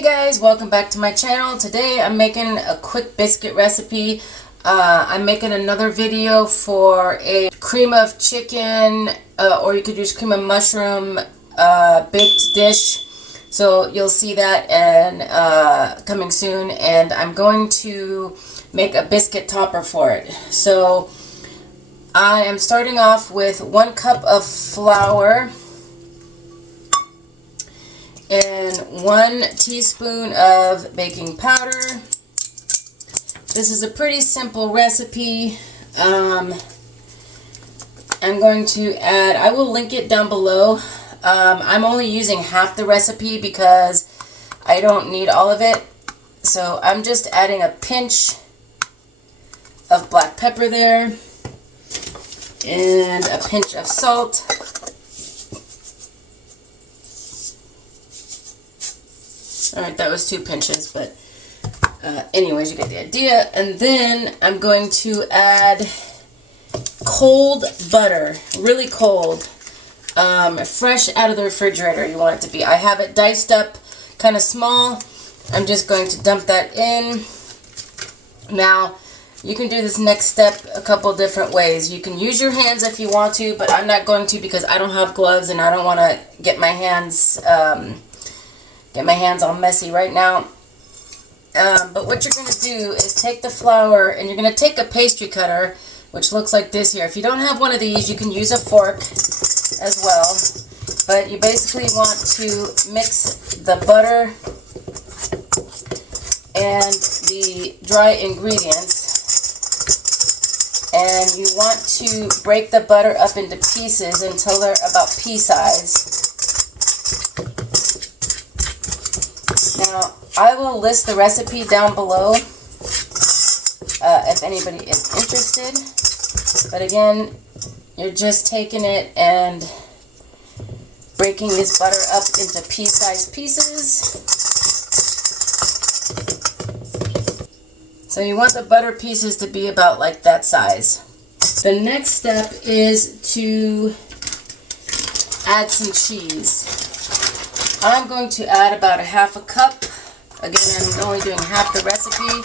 Hey guys, welcome back to my channel. Today I'm making a quick biscuit recipe. I'm making another video for a cream of chicken, or you could use cream of mushroom baked dish. So you'll see that and coming soon. And I'm going to make a biscuit topper for it. So I am starting off with 1 cup of flour and 1 teaspoon of baking powder. This is a pretty simple recipe. I'm going to add, I will link it down below. I'm only using half the recipe because I don't need all of it. So I'm just adding a pinch of black pepper there and a pinch of salt. Alright, that was 2 pinches, but anyways, you get the idea. And then I'm going to add cold butter, really cold, fresh out of the refrigerator you want it to be. I have it diced up kind of small. I'm just going to dump that in. Now, you can do this next step a couple different ways. You can use your hands if you want to, but I'm not going to because I don't have gloves and I don't want to get my hands all messy right now. But what you're going to do is take the flour and you're going to take a pastry cutter, which looks like this here. If you don't have one of these, you can use a fork as well. But you basically want to mix the butter and the dry ingredients. And you want to break the butter up into pieces until they're about pea size. Now, I will list the recipe down below if anybody is interested. But again, you're just taking it and breaking this butter up into pea-sized pieces. So you want the butter pieces to be about like that size. The next step is to add some cheese. I'm going to add about 1/2 cup. Again, I'm only doing half the recipe.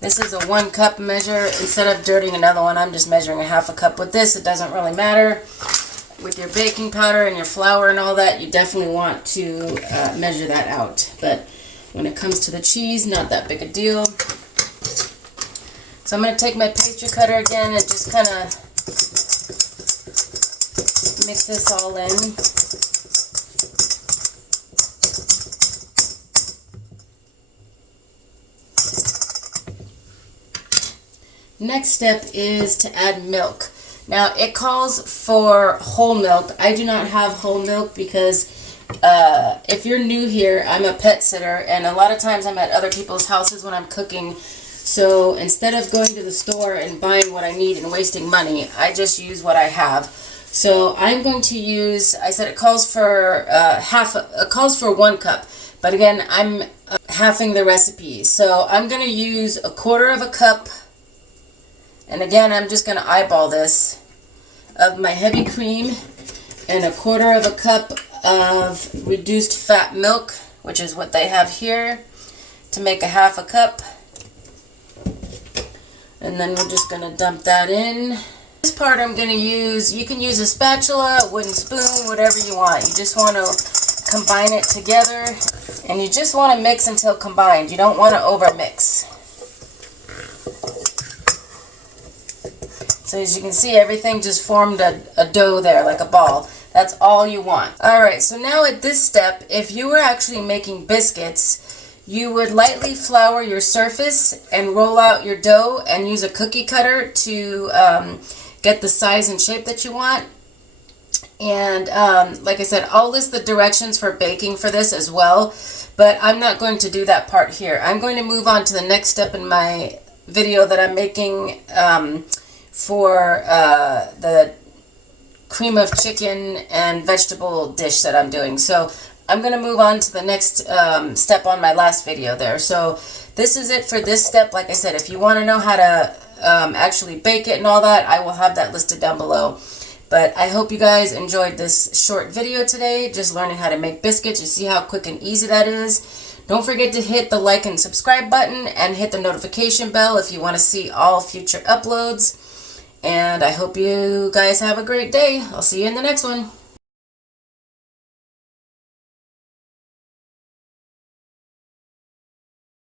This is a 1 cup measure. Instead of dirtying another one, I'm just measuring 1/2 cup. With this, it doesn't really matter. With your baking powder and your flour and all that, you definitely want to measure that out. But when it comes to the cheese, not that big a deal. So I'm going to take my pastry cutter again and just kind of mix this all in. Next step is to add milk. Now it calls for whole milk. I do not have whole milk because if you're new here, I'm a pet sitter and a lot of times I'm at other people's houses when I'm cooking. So instead of going to the store and buying what I need and wasting money, I just use what I have. So I'm going to use, I said it calls for it calls for 1 cup, but again, I'm halving the recipe. So I'm going to use 1/4 cup, and again, I'm just going to eyeball this, of my heavy cream, and 1/4 cup of reduced fat milk, which is what they have here, to make 1/2 cup. And then we're just going to dump that in. This part I'm going to use, you can use a spatula, a wooden spoon, whatever you want. You just want to combine it together, and you just want to mix until combined. You don't want to over mix. So as you can see, everything just formed a dough there, like a ball. That's all you want. Alright, so now at this step, if you were actually making biscuits, you would lightly flour your surface and roll out your dough and use a cookie cutter to get the size and shape that you want. And like I said, I'll list the directions for baking for this as well, but I'm not going to do that part here. I'm going to move on to the next step in my video that I'm making for the cream of chicken and vegetable dish that I'm doing. So I'm going to move on to the next step on my last video there. So this is it for this step. Like I said, if you want to know how to actually bake it and all that, I will have that listed down below. But I hope you guys enjoyed this short video today, just learning how to make biscuits. You see how quick and easy that is. Don't forget to hit the like and subscribe button and hit the notification bell if you want to see all future uploads. And I hope you guys have a great day. I'll see you in the next one.